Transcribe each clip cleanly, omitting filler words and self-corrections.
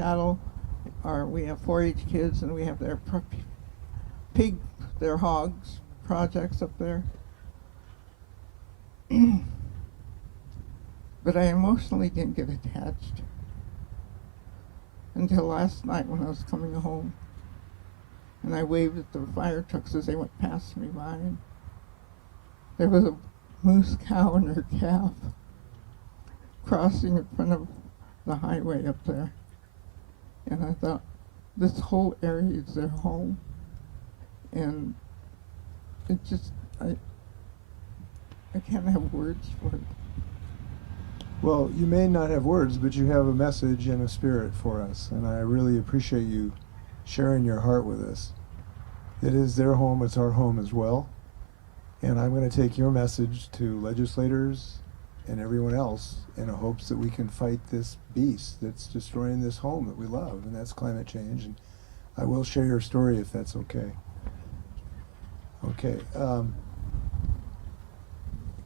cattle. We have 4-H kids, and we have their their hogs projects up there. But I emotionally didn't get attached until last night when I was coming home. And I waved at the fire trucks as they went past me by. And there was a moose cow and her calf crossing in front of the highway up there. And I thought, this whole area is their home. And it just, I can't have words for it. Well, you may not have words, but you have a message and a spirit for us, and I really appreciate you sharing your heart with us. It is their home, it's our home as well. And I'm going to take your message to legislators and everyone else in the hopes that we can fight this beast that's destroying this home that we love, and that's climate change. And I will share your story if that's okay. Okay.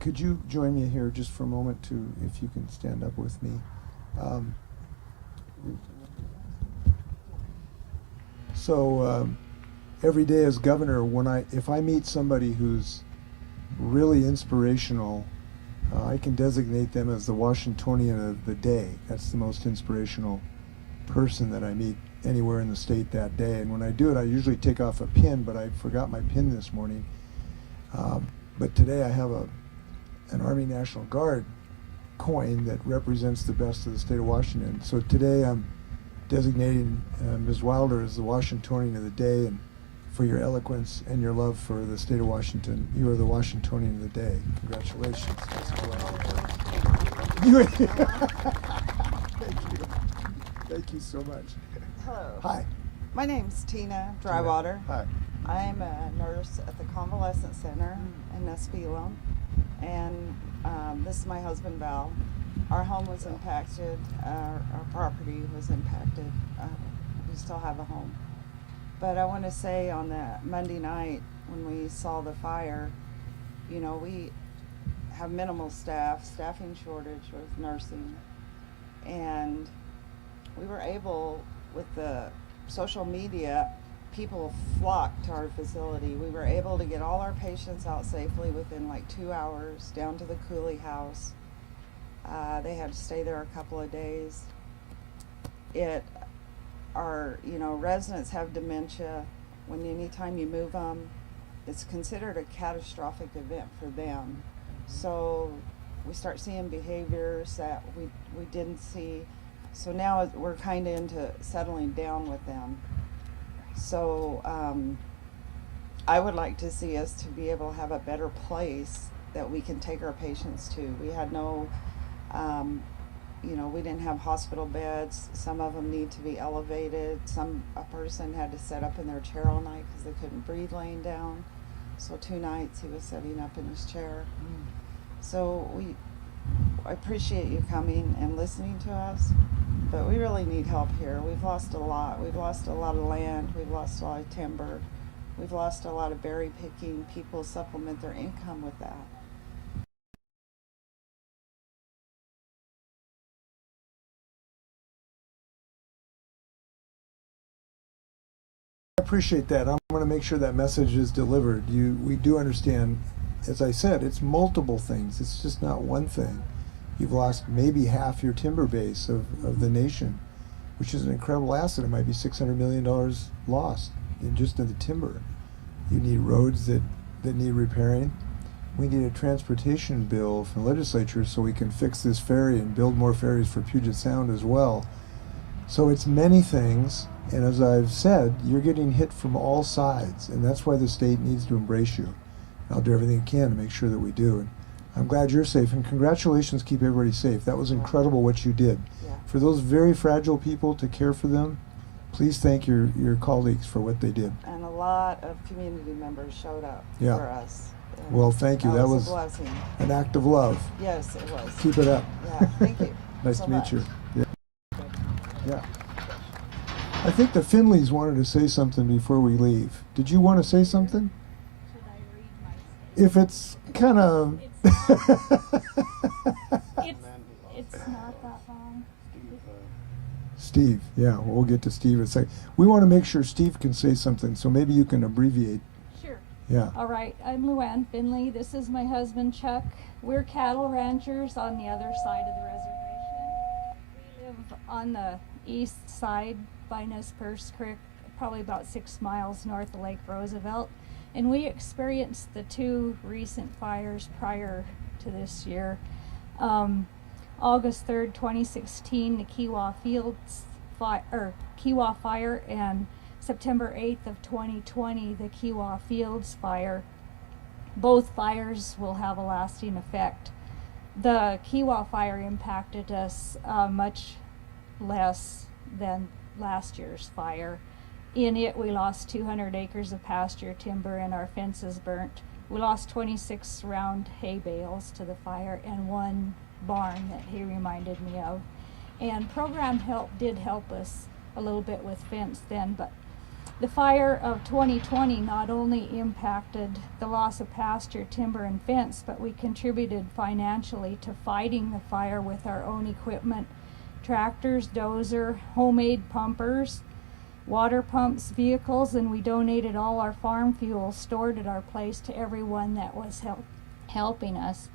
Could you join me here just for a moment if you can stand up with me? Every day as governor, if I meet somebody who's really inspirational, I can designate them as the Washingtonian of the day. That's the most inspirational person that I meet anywhere in the state that day. And when I do it, I usually take off a pin, but I forgot my pin this morning. But today I have an Army National Guard coin that represents the best of the state of Washington. So today I'm designating Ms. Wilder as the Washingtonian of the day, and for your eloquence and your love for the state of Washington, you are the Washingtonian of the day. Congratulations. Thank you. Thank you so much. Hello. Hi. My name's Tina Drywater. Hi. I'm a nurse at the Convalescent Center in Nespelem, and this is my husband, Val. Our home was impacted. Our property was impacted. We still have a home. But I want to say on that Monday night when we saw the fire, you know, we have minimal staffing shortage with nursing. And we were able, with the social media, people flocked to our facility. We were able to get all our patients out safely within like 2 hours down to the Cooley house. They had to stay there a couple of days. Our residents have dementia. Anytime you move them, it's considered a catastrophic event for them. So we start seeing behaviors that we didn't see. So now we're kind of into settling down with them. So I would like to see us to be able to have a better place that we can take our patients to. We had no, we didn't have hospital beds. Some of them need to be elevated. A person had to sit up in their chair all night because they couldn't breathe laying down. So 2 nights he was sitting up in his chair. So I appreciate you coming and listening to us, but we really need help here. We've lost a lot. We've lost a lot of land. We've lost a lot of timber. We've lost a lot of berry picking. People supplement their income with that. I appreciate that. I'm going to make sure that message is delivered. We do understand, as I said, it's multiple things. It's just not one thing. You've lost maybe half your timber base of the nation, which is an incredible asset. It might be $600 million lost just in the timber. You need roads that need repairing. We need a transportation bill from the legislature so we can fix this ferry and build more ferries for Puget Sound as well. So it's many things, and as I've said, you're getting hit from all sides, and that's why the state needs to embrace you. I'll do everything I can to make sure that we do. And I'm glad you're safe, and congratulations, keep everybody safe. That was incredible what you did. Yeah. For those very fragile people, to care for them, please thank your colleagues for what they did. And a lot of community members showed up for us. And well, thank you. That was a blessing. An act of love. Yes, it was. Keep it up. Yeah, thank you. Nice so to meet much. you. Yeah. I think the Finleys wanted to say something before we leave. Did you want to say something? Should I read my statement? If it's kind of... It's not that long. Steve. Yeah, we'll get to Steve in a second. We want to make sure Steve can say something, so maybe you can abbreviate. Sure. Yeah. All right, I'm Luann Finley. This is my husband Chuck. We're cattle ranchers on the other side of the reservation. We live on the east side by Nespelem Creek, probably about 6 miles north of Lake Roosevelt. And we experienced the 2 recent fires prior to this year. August 3rd, 2016, the Chuweah fire, and September 8th of 2020, the Chuweah Fields fire. Both fires will have a lasting effect. The Chuweah fire impacted us much less than last year's fire. In it, we lost 200 acres of pasture timber and our fences burnt. We lost 26 round hay bales to the fire and 1 barn that he reminded me of. And program help did help us a little bit with fence then, but the fire of 2020 not only impacted the loss of pasture, timber, and fence, but we contributed financially to fighting the fire with our own equipment, tractors, dozer, homemade pumpers, water pumps, vehicles, and we donated all our farm fuel stored at our place to everyone that was helping us.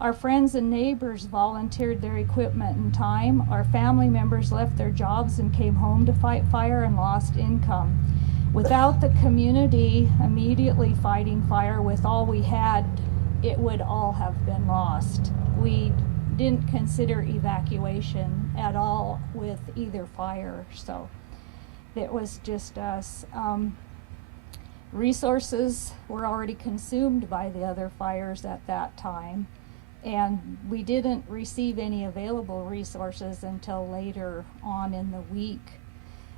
Our friends and neighbors volunteered their equipment and time. Our family members left their jobs and came home to fight fire and lost income. Without the community immediately fighting fire with all we had, it would all have been lost. We didn't consider evacuation at all with either fire, so it was just us. Resources were already consumed by the other fires at that time, and we didn't receive any available resources until later on in the week.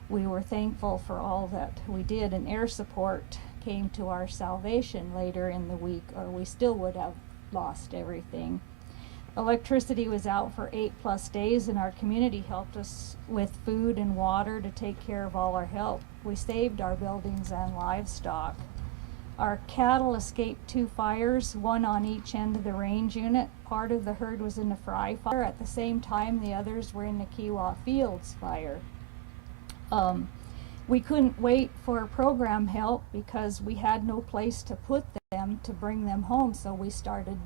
We were thankful for all that we did, and air support came to our salvation later in the week, or we still would have lost everything. Electricity was out for 8+ days, and our community helped us with food and water to take care of all our help. We saved our buildings and livestock. Our cattle escaped 2 fires, 1 on each end of the range unit. Part of the herd was in the Fry fire. At the same time, the others were in the Chuweah Fields fire. We couldn't wait for program help because we had no place to put them to bring them home, so we started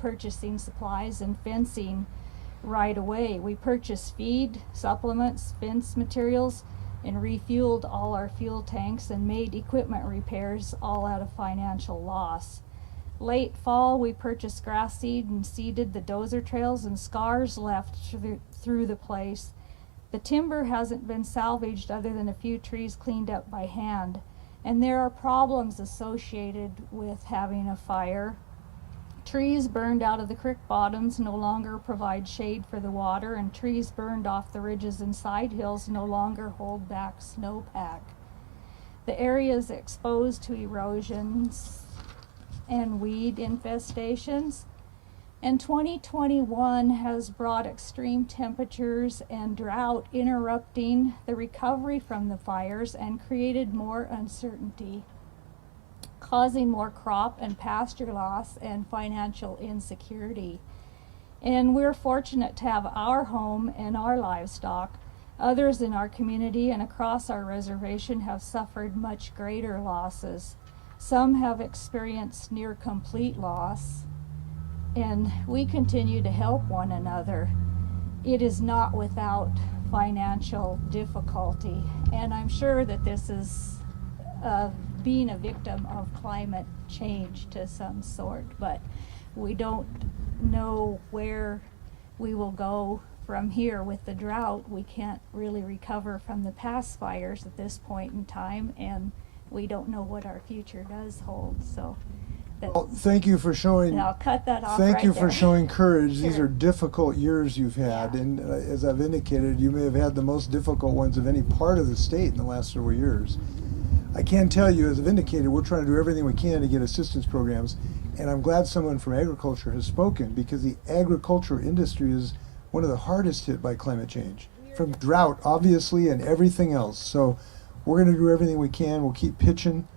purchasing supplies and fencing right away. We purchased feed, supplements, fence materials, and refueled all our fuel tanks and made equipment repairs, all out of financial loss. Late fall, we purchased grass seed and seeded the dozer trails and scars left through the place. The timber hasn't been salvaged other than a few trees cleaned up by hand, and there are problems associated with having a fire. Trees burned out of the creek bottoms no longer provide shade for the water, and trees burned off the ridges and side hills no longer hold back snowpack. The area is exposed to erosions and weed infestations, and 2021 has brought extreme temperatures and drought, interrupting the recovery from the fires and created more uncertainty, causing more crop and pasture loss and financial insecurity. And we're fortunate to have our home and our livestock. Others in our community and across our reservation have suffered much greater losses. Some have experienced near complete loss, and we continue to help one another. It is not without financial difficulty, and I'm sure that this is being a victim of climate change to some sort, but we don't know where we will go from here with the drought. We can't really recover from the past fires at this point in time, and we don't know what our future does hold. So Well, thank you for showing. and I'll cut that off Thank right you for there. showing courage. These Sure. are difficult years you've had, Yeah. and as I've indicated, you may have had the most difficult ones of any part of the state in the last several years. I can tell you, as I've indicated, we're trying to do everything we can to get assistance programs, and I'm glad someone from agriculture has spoken, because the agriculture industry is one of the hardest hit by climate change, from drought, obviously, and everything else. So we're going to do everything we can. We'll keep pitching.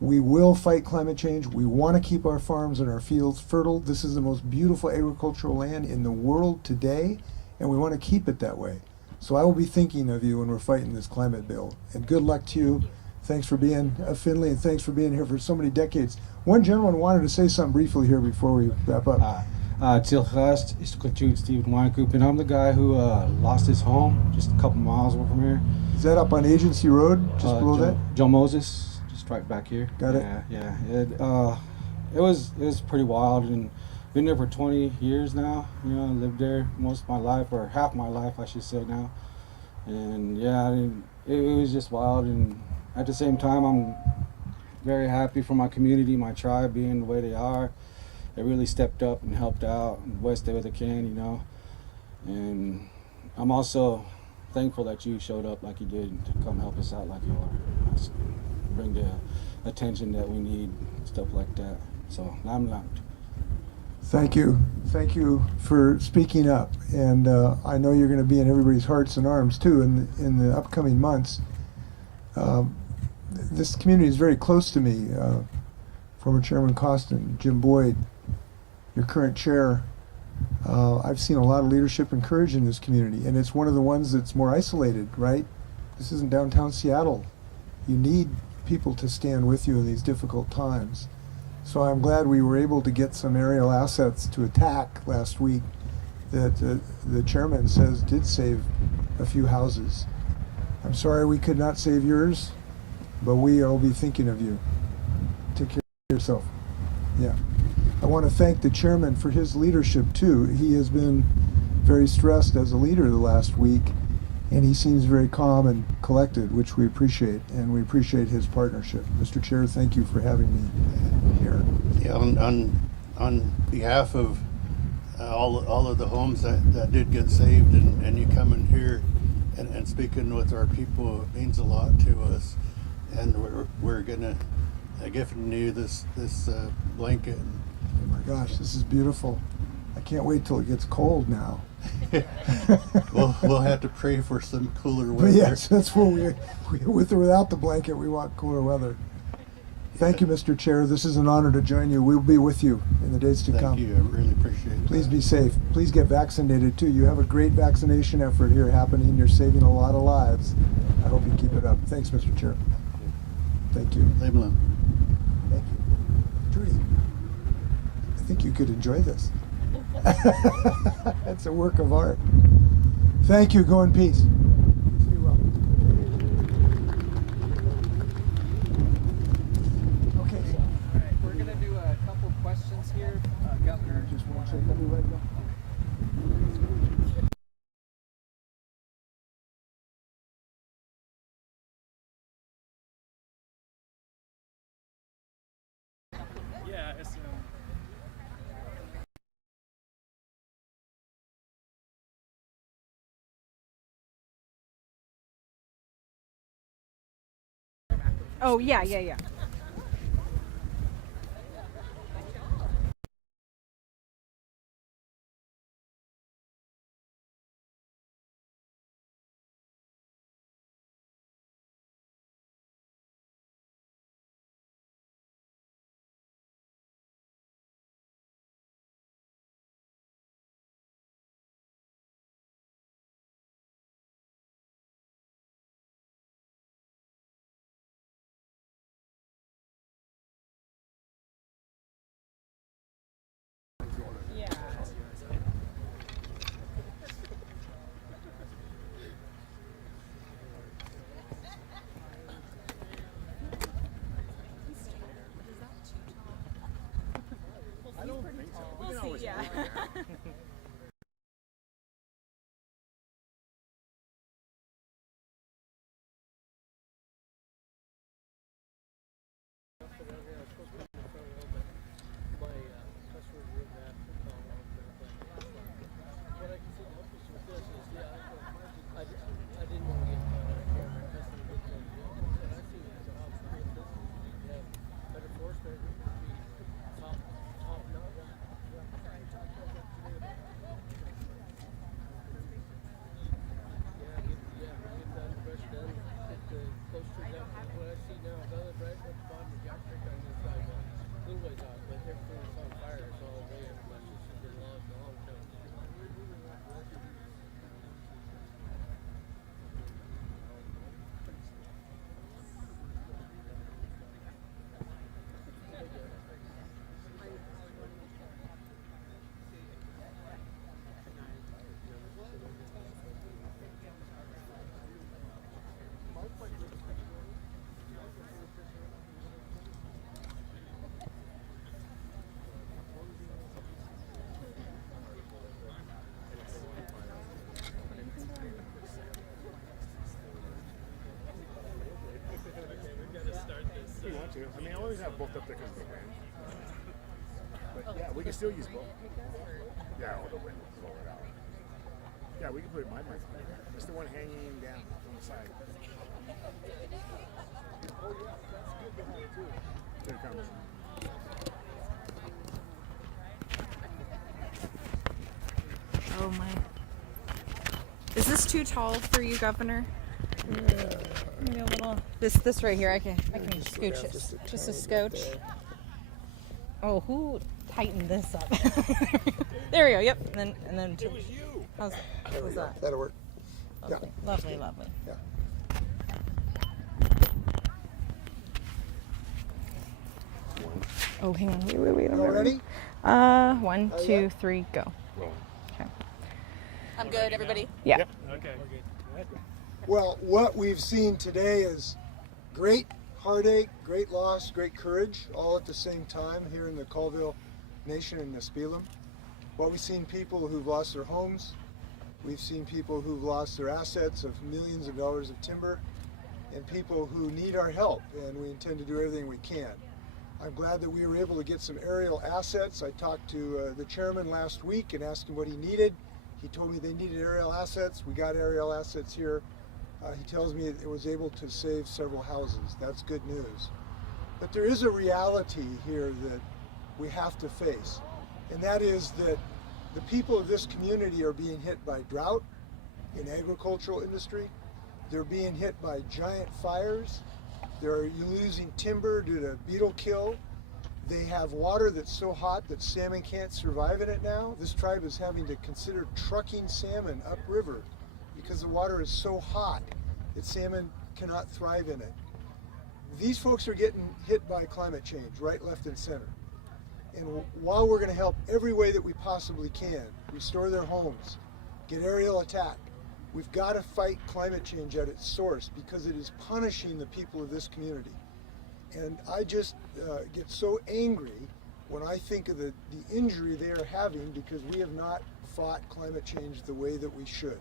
We will fight climate change. We want to keep our farms and our fields fertile. This is the most beautiful agricultural land in the world today, and we want to keep it that way. So I will be thinking of you when we're fighting this climate bill. And good luck to you. Thanks for being Finley, and thanks for being here for so many decades. One gentleman wanted to say something briefly here before we wrap up. Tilgast is to continue Stephen Weinkoop, and I'm the guy who lost his home just a couple miles away from here. Is that up on Agency Road, just below that? Joe Moses, just right back here. Got it. Yeah. It was pretty wild, and been there for 20 years now. You know, I lived there most of my life, or half my life, I should say now. And yeah, it was just wild, and at the same time, I'm very happy for my community, my tribe being the way they are. They really stepped up and helped out the best way they can, you know. And I'm also thankful that you showed up like you did to come help us out like you are. That's bring the attention that we need, stuff like that. So I'm not. Thank you. Thank you for speaking up. And I know you're going to be in everybody's hearts and arms too in the upcoming months. This community is very close to me. Former Chairman Costin, Jim Boyd, your current chair. I've seen a lot of leadership and courage in this community, and it's one of the ones that's more isolated, right? This isn't downtown Seattle. You need people to stand with you in these difficult times. So I'm glad we were able to get some aerial assets to attack last week that the chairman says did save a few houses. I'm sorry we could not save yours, but we will be thinking of you. Take care of yourself. Yeah. I want to thank the chairman for his leadership too. He has been very stressed as a leader the last week, and he seems very calm and collected, which we appreciate, and we appreciate his partnership. Mr. Chair, thank you for having me here. Yeah, on behalf of all of the homes that did get saved, and you coming here and speaking with our people means a lot to us. And we're gonna giving you this blanket. Oh my gosh, this is beautiful. I can't wait till it gets cold now. We'll have to pray for some cooler weather. But yes, that's what we with or without the blanket, we want cooler weather. Thank you, Mr. Chair. This is an honor to join you. We'll be with you in the days to come. Thank you. I really appreciate it. Please be safe. Please get vaccinated too. You have a great vaccination effort here happening. You're saving a lot of lives. I hope you keep it up. Thanks, Mr. Chair. Thank you. Nespelem. Thank you. Trudy, I think you could enjoy this. It's a work of art. Thank you. Go in peace. Be well. Okay. All right, we're going to do a couple questions here, Governor. Just one second. Let me write it down. Yeah, I assume. Oh, yeah. I mean, I always have both up there because of the wind. But yeah, we can still use both. Yeah, or the wind will blow it out. Yeah, we can put my mic on there. It's the one hanging down on the side. Oh yeah, that's good to have too. Here it comes. Oh my. Is this too tall for you, Governor? Maybe a little. This right here. I can scooch it. Just a scotch. Oh, who tightened this up? There we go. Yep. And then. It was you. How's that? That'll work. Lovely. Lovely. Lovely. Yeah. Oh, hang on. Wait. I'm You all ready? 1, 2, 3, go. Okay. I'm good, everybody. Yeah. Yep. Okay. Well, what we've seen today is great heartache, great loss, great courage, all at the same time here in the Colville Nation in Nespelem. Well, we've seen people who've lost their homes. We've seen people who've lost their assets of millions of dollars of timber, and people who need our help, and we intend to do everything we can. I'm glad that we were able to get some aerial assets. I talked to the chairman last week and asked him what he needed. He told me they needed aerial assets. We got aerial assets here. He tells me it was able to save several houses. That's good news. But there is a reality here that we have to face, and that is that the people of this community are being hit by drought in agricultural industry. They're being hit by giant fires. They're losing timber due to beetle kill. They have water that's so hot that salmon can't survive in it now. This tribe is having to consider trucking salmon upriver because the water is so hot that salmon cannot thrive in it. These folks are getting hit by climate change, right, left, and center. And while we're going to help every way that we possibly can, restore their homes, get aerial attack, we've got to fight climate change at its source because it is punishing the people of this community. And I just get so angry when I think of the injury they are having because we have not fought climate change the way that we should.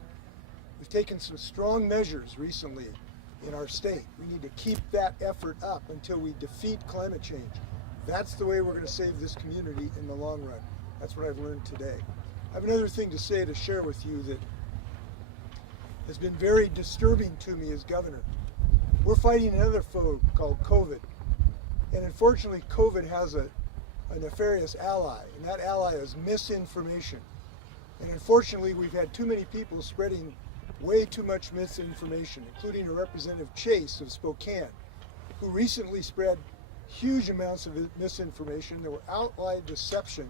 We've taken some strong measures recently in our state. We need to keep that effort up until we defeat climate change. That's the way we're going to save this community in the long run. That's what I've learned today. I have another thing to say, to share with you that has been very disturbing to me as governor. We're fighting another foe called COVID. And unfortunately, COVID has a nefarious ally, and that ally is misinformation. And unfortunately, we've had too many people spreading way too much misinformation, including a Representative Chase of Spokane, who recently spread huge amounts of misinformation. There were outright deception.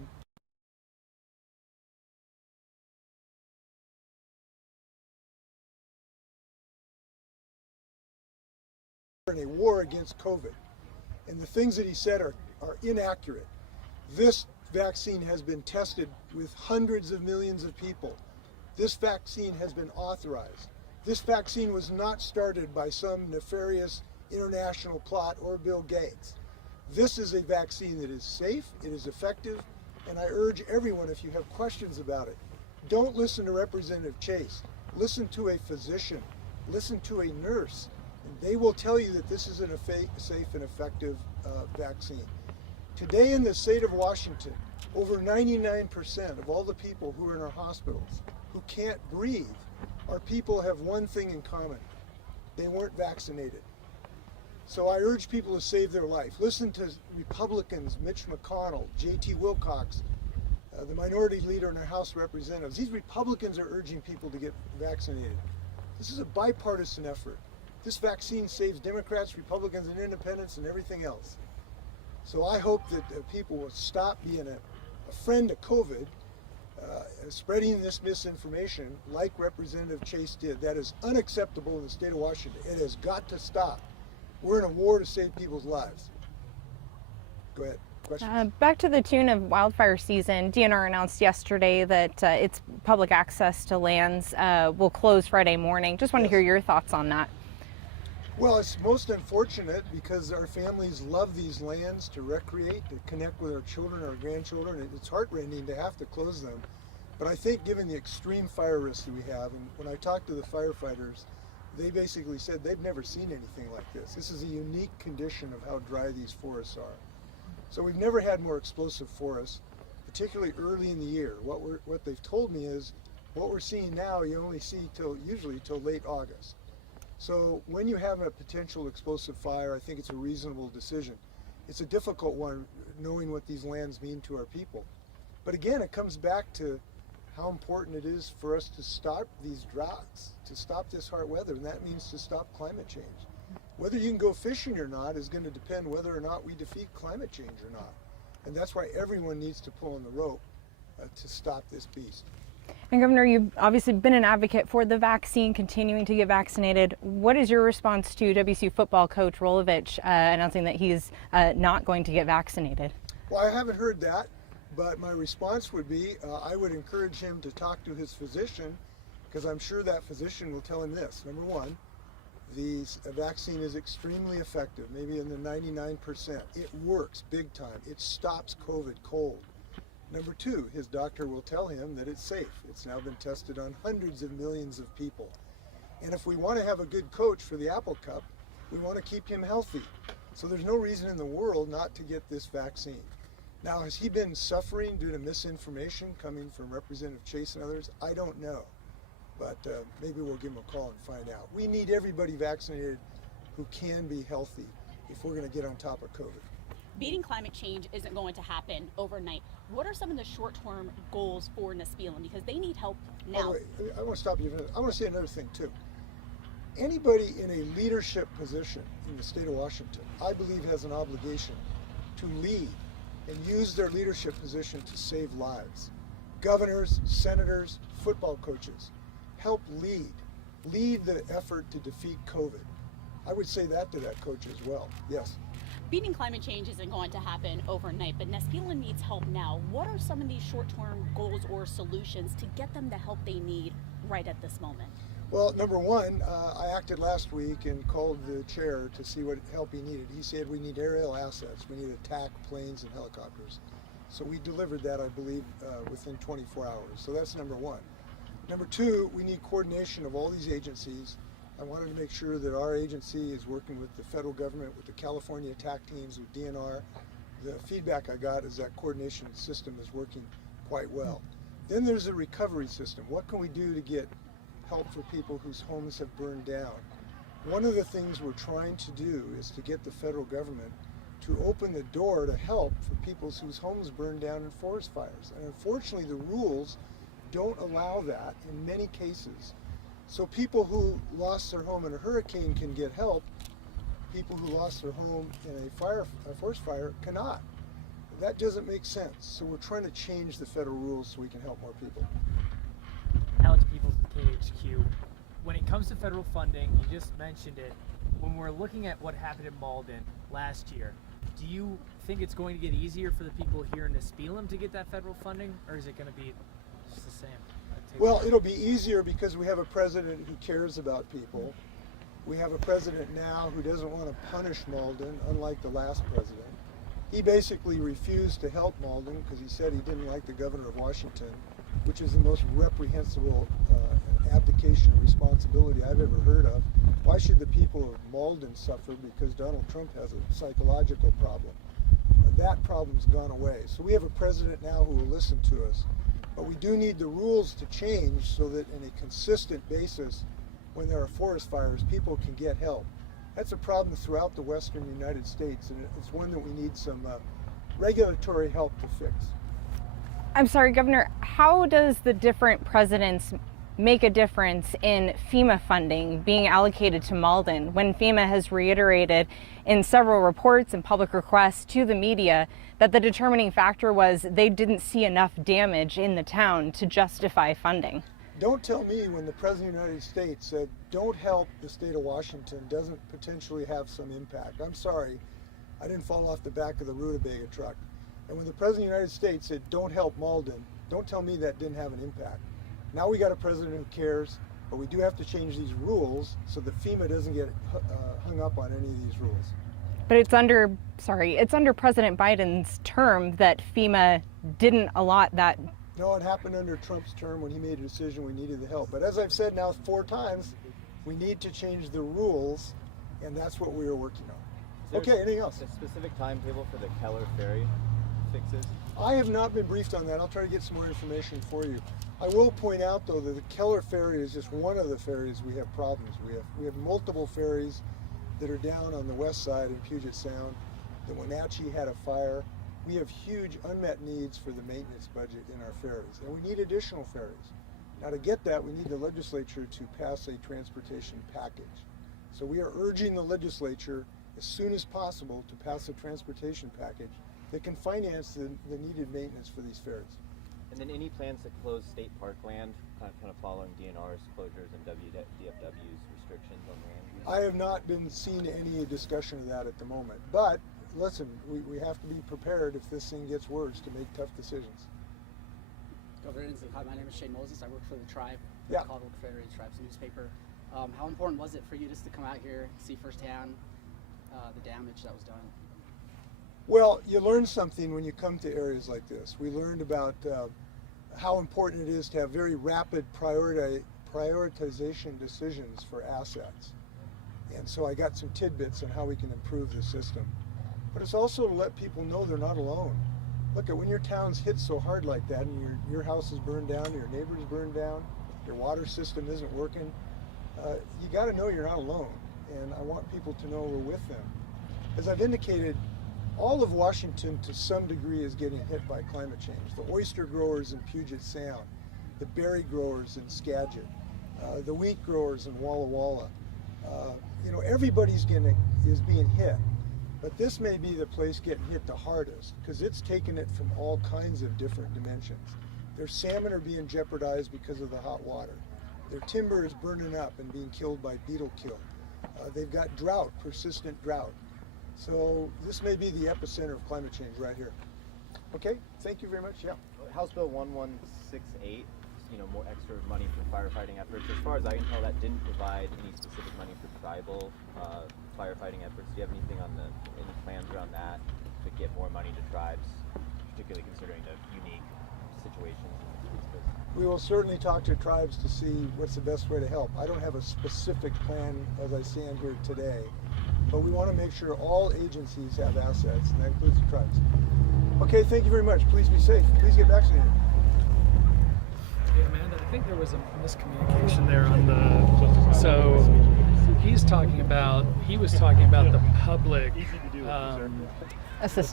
In a war against COVID. And the things that he said are inaccurate. This vaccine has been tested with hundreds of millions of people. This vaccine has been authorized. This vaccine was not started by some nefarious international plot or Bill Gates. This is a vaccine that is safe, it is effective, and I urge everyone, if you have questions about it, don't listen to Representative Chase. Listen to a physician, listen to a nurse, and they will tell you that this is a safe and effective vaccine. Today in the state of Washington, over 99% of all the people who are in our hospitals who can't breathe are people who have one thing in common. They weren't vaccinated. So I urge people to save their life. Listen to Republicans, Mitch McConnell, J.T. Wilcox, the minority leader in our House of Representatives. These Republicans are urging people to get vaccinated. This is a bipartisan effort. This vaccine saves Democrats, Republicans, and independents and everything else. So I hope that people will stop being a friend to COVID, spreading this misinformation like Representative Chase did. That is unacceptable in the state of Washington. It has got to stop. We're in a war to save people's lives. Go ahead. Questions? Back to the tune of wildfire season, DNR announced yesterday that its public access to lands will close Friday morning. Just want to hear your thoughts on that. Well, it's most unfortunate because our families love these lands to recreate, to connect with our children, our grandchildren. And it's heartrending to have to close them. But I think given the extreme fire risk that we have, and when I talk to the firefighters, they basically said they've never seen anything like this. This is a unique condition of how dry these forests are. So we've never had more explosive forests, particularly early in the year. What they've told me is what we're seeing now you only see usually till late August. So when you have a potential explosive fire, I think it's a reasonable decision. It's a difficult one, knowing what these lands mean to our people. But again, it comes back to how important it is for us to stop these droughts, to stop this hard weather, and that means to stop climate change. Whether you can go fishing or not is going to depend whether or not we defeat climate change or not. And that's why everyone needs to pull on the rope to stop this beast. And Governor, you've obviously been an advocate for the vaccine, continuing to get vaccinated. What is your response to WSU football coach Rolovich announcing that he's not going to get vaccinated? Well, I haven't heard that, but my response would be I would encourage him to talk to his physician, because I'm sure that physician will tell him this. Number one, the vaccine is extremely effective, maybe in the 99%. It works big time. It stops COVID cold. Number two, his doctor will tell him that it's safe. It's now been tested on hundreds of millions of people. And if we want to have a good coach for the Apple Cup, we want to keep him healthy. So there's no reason in the world not to get this vaccine. Now, has he been suffering due to misinformation coming from Representative Chase and others? I don't know. But maybe we'll give him a call and find out. We need everybody vaccinated who can be healthy if we're going to get on top of COVID. Beating climate change isn't going to happen overnight. What are some of the short-term goals for Nespelem? Because they need help now. By the way, I want to stop you for a minute. I want to say another thing too. Anybody in a leadership position in the state of Washington, I believe, has an obligation to lead and use their leadership position to save lives. Governors, senators, football coaches, help lead the effort to defeat COVID. I would say that to that coach as well. Yes. Beating climate change isn't going to happen overnight, but Nespelem needs help now. What are some of these short-term goals or solutions to get them the help they need right at this moment? Well, number one, I acted last week and called the chair to see what help he needed. He said we need aerial assets. We need attack planes and helicopters. So we delivered that, I believe, within 24 hours. So that's number one. Number two, we need coordination of all these agencies. I wanted to make sure that our agency is working with the federal government, with the California attack teams, with DNR. The feedback I got is that coordination system is working quite well. Then there's a recovery system. What can we do to get help for people whose homes have burned down? One of the things we're trying to do is to get the federal government to open the door to help for people whose homes burned down in forest fires. And unfortunately, the rules don't allow that in many cases. So people who lost their home in a hurricane can get help. People who lost their home in a forest fire cannot. That doesn't make sense. So we're trying to change the federal rules so we can help more people. Alex Peoples with KHQ. When it comes to federal funding, you just mentioned it. When we're looking at what happened in Malden last year, do you think it's going to get easier for the people here in Nespelem to get that federal funding, or is it going to be just the same? Well, it'll be easier because we have a president who cares about people. We have a president now who doesn't want to punish Malden, unlike the last president. He basically refused to help Malden because he said he didn't like the governor of Washington, which is the most reprehensible abdication of responsibility I've ever heard of. Why should the people of Malden suffer because Donald Trump has a psychological problem? That problem's gone away. So we have a president now who will listen to us. But we do need the rules to change so that in a consistent basis, when there are forest fires, people can get help. That's a problem throughout the western United States, and it's one that we need some regulatory help to fix. I'm sorry, Governor, how does the different presidents make a difference in FEMA funding being allocated to Malden when FEMA has reiterated in several reports and public requests to the media that the determining factor was they didn't see enough damage in the town to justify funding? Don't tell me when the President of the United States said, don't help the state of Washington, doesn't potentially have some impact. I'm sorry, I didn't fall off the back of the rutabaga truck. And when the President of the United States said, don't help Malden, don't tell me that didn't have an impact. Now we got a president who cares, but we do have to change these rules so that FEMA doesn't get hung up on any of these rules. But it's under President Biden's term that FEMA didn't allot that. No, it happened under Trump's term when he made a decision we needed the help. But as I've said now 4 times, We need to change the rules, and that's what we are working on. Okay, anything else? A specific timetable for the Keller Ferry fixes? I have not been briefed on that. I'll try to get some more information for you. I will point out, though, that the Keller Ferry is just one of the ferries we have problems. We have multiple ferries that are down on the west side in Puget Sound. The Wenatchee had a fire. We have huge unmet needs for the maintenance budget in our ferries, and we need additional ferries. Now, to get that, we need the legislature to pass a transportation package. So we are urging the legislature as soon as possible to pass a transportation package that can finance the needed maintenance for these ferries. And then any plans to close state park land, kind of following DNR's closures and DFW's restrictions on land use? I have not been seeing any discussion of that at the moment. But listen, we have to be prepared if this thing gets worse to make tough decisions. Governor Inslee, hi, my name is Shane Moses. I work for the Tribe, Yeah. Colville Tribe's newspaper. How important was it for you just to come out here, see firsthand the damage that was done? Well, you learn something when you come to areas like this. We learned about how important it is to have very rapid prioritization decisions for assets. And so I got some tidbits on how we can improve the system. But it's also to let people know they're not alone. Look, when your town's hit so hard like that and your house is burned down, your neighbor's burned down, your water system isn't working, you got to know you're not alone. And I want people to know we're with them. As I've indicated, all of Washington to some degree is getting hit by climate change. The oyster growers in Puget Sound, the berry growers in Skagit, the wheat growers in Walla Walla. Everybody's is being hit. But this may be the place getting hit the hardest because it's taken it from all kinds of different dimensions. Their salmon are being jeopardized because of the hot water. Their timber is burning up and being killed by beetle kill. They've got drought, persistent drought. So this may be the epicenter of climate change right here. Okay, thank you very much. Yeah. House Bill 1168, more extra money for firefighting efforts. As far as I can tell, that didn't provide any specific money for tribal firefighting efforts. Do you have anything on any plans around that to get more money to tribes, particularly considering the unique situations in the space? We will certainly talk to tribes to see what's the best way to help. I don't have a specific plan as I stand here today, but we want to make sure all agencies have assets, and that includes the tribes. Okay, thank you very much. Please be safe. Please get vaccinated. Hey, Amanda, I think there was a miscommunication there on the. So he was talking about the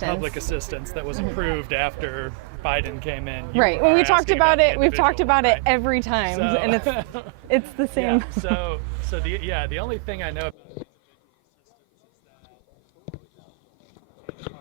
public assistance that was approved after Biden came in. Right. Well, we talked about it. We've talked about it every time, and it's the same. Yeah, so the only thing I know